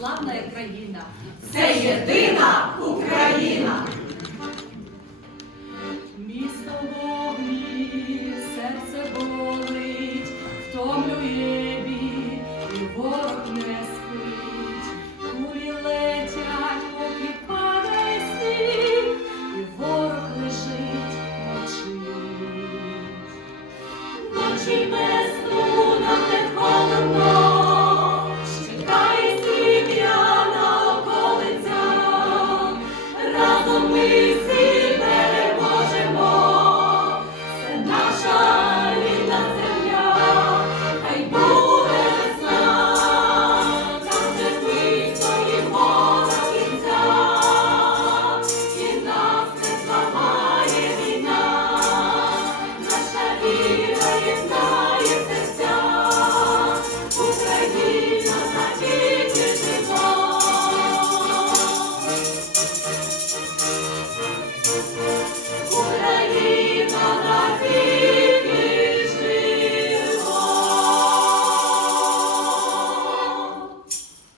славна країна. Це єдина Україна. Місто вогні, серце болить, втомлює біль, і ворог не спить, кулі летять, поки падає сніг, і ворог лежить, мовчить. Shabbat.